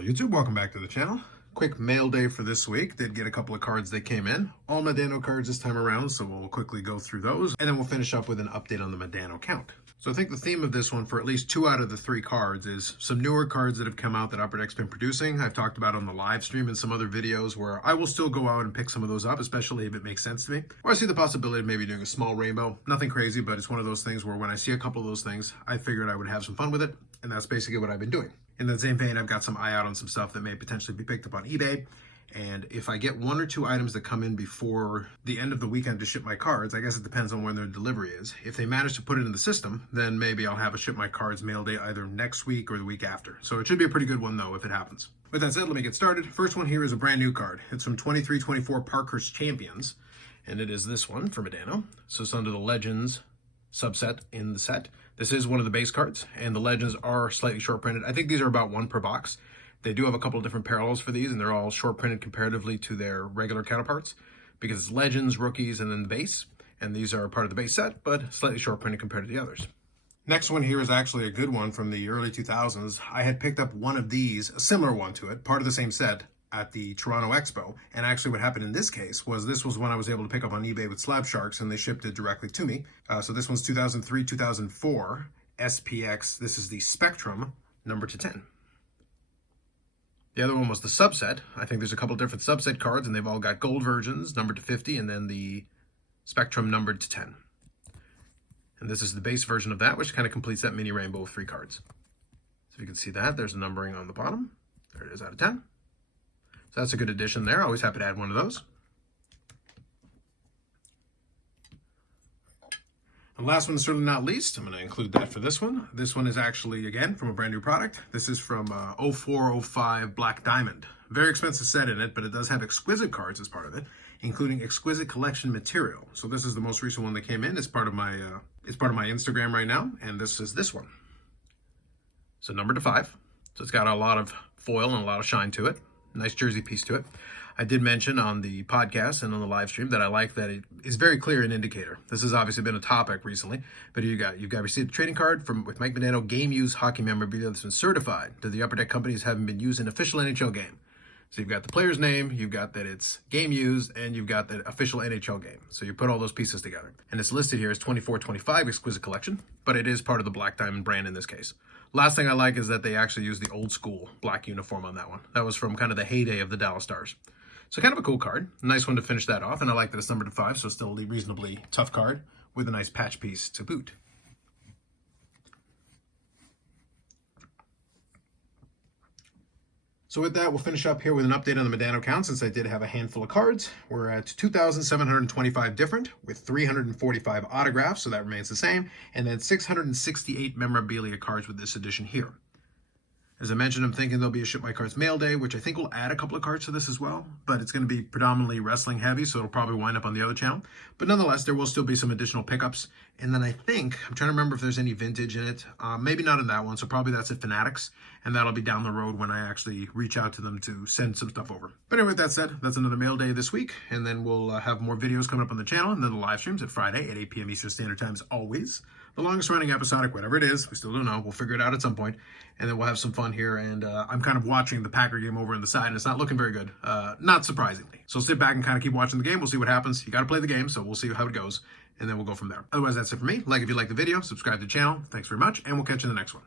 Hello YouTube, welcome back to the channel. Quick mail day for this week. Did get a couple of cards that came in. All Modano cards this time around, so we'll quickly go through those. And then we'll finish up with an update on the Modano count. So I think the theme of this one for at least 2 out of the 3 cards is some newer cards that have come out that Upper Deck's been producing. I've talked about on the live stream and some other videos where I will still go out and pick some of those up, especially if it makes sense to me. Or I see the possibility of maybe doing a small rainbow. Nothing crazy, but it's one of those things where when I see a couple of those things, I figured I would have some fun with it. And that's basically what I've been doing. In that same vein, I've got some eye out on some stuff that may potentially be picked up on eBay. And if I get 1 or 2 items that come in before the end of the weekend to ship my cards, I guess it depends on when their delivery is. If they manage to put it in the system, then maybe I'll have a ship my cards mail day either next week or the week after. So it should be a pretty good one though if it happens. With that said, let me get started. First one here is a brand new card. It's from 23-24 Parkhurst Champions. And it is this one for Modano. So it's under the Legends subset in the set. This is one of the base cards, and the Legends are slightly short printed. I think these are about 1 per box. They do have a couple of different parallels for these, and they're all short printed comparatively to their regular counterparts, because it's Legends, Rookies, and then the base. And these are part of the base set, but slightly short printed compared to the others. Next one here is actually a good one from the early 2000s. I had picked up one of these, a similar one to it, part of the same set, at the Toronto Expo. And actually what happened in this case was this was one I was able to pick up on eBay with Slab Sharks, and they shipped it directly to me. So this one's 2003-2004 SPX. This is the Spectrum numbered to 10. The other one was the subset. I think there's a couple different subset cards, and they've all got gold versions numbered to 50, and then the Spectrum numbered to 10. And this is the base version of that, which kind of completes that mini rainbow of 3 cards. So you can see that there's a numbering on the bottom. There it is out of 10. So that's a good addition there. Always happy to add one of those. And last one, certainly not least, I'm going to include that for this one. This one is actually, again, from a brand new product. This is from 04-05 Black Diamond. Very expensive set in it, but it does have exquisite cards as part of it, including exquisite collection material. So this is the most recent one that came in. It's part of my Instagram right now, and this is this one. So numbered to 5. So it's got a lot of foil and a lot of shine to it. Nice jersey piece to it. I did mention on the podcast and on the live stream that I like that it is very clear an indicator. This has obviously been a topic recently, but you've got received a trading card with Mike Modano game used hockey memorabilia that's been certified to the Upper Deck companies having been used in official NHL game. So you've got the player's name, you've got that it's game used, and you've got the official NHL game. So you put all those pieces together. And it's listed here as 24-25 Exquisite Collection, but it is part of the Black Diamond brand in this case. Last thing I like is that they actually use the old school black uniform on that one. That was from kind of the heyday of the Dallas Stars. So kind of a cool card. Nice one to finish that off. And I like that it's numbered to 5, so it's still a reasonably tough card with a nice patch piece to boot. So with that, we'll finish up here with an update on the Modano count since I did have a handful of cards. We're at 2,725 different with 345 autographs, so that remains the same, and then 668 memorabilia cards with this edition here. As I mentioned, I'm thinking there'll be a Ship My Cards mail day, which I think will add a couple of cards to this as well, but it's going to be predominantly wrestling heavy, so it'll probably wind up on the other channel. But nonetheless, there will still be some additional pickups. And then I think, I'm trying to remember if there's any vintage in it. Maybe not in that one, so probably that's at Fanatics, and that'll be down the road when I actually reach out to them to send some stuff over. But anyway, with that said, that's another mail day this week, and then we'll have more videos coming up on the channel, and then the live streams at Friday at 8 p.m. Eastern Standard Time as always. The longest running episodic, whatever it is, we still don't know. We'll figure it out at some point, and then we'll have some fun here. And I'm kind of watching the Packer game over on the side, and it's not looking very good, not surprisingly. So sit back and kind of keep watching the game. We'll see what happens. You got to play the game, so we'll see how it goes, and then we'll go from there. Otherwise, that's it for me. Like if you like the video, subscribe to the channel. Thanks very much, and we'll catch you in the next one.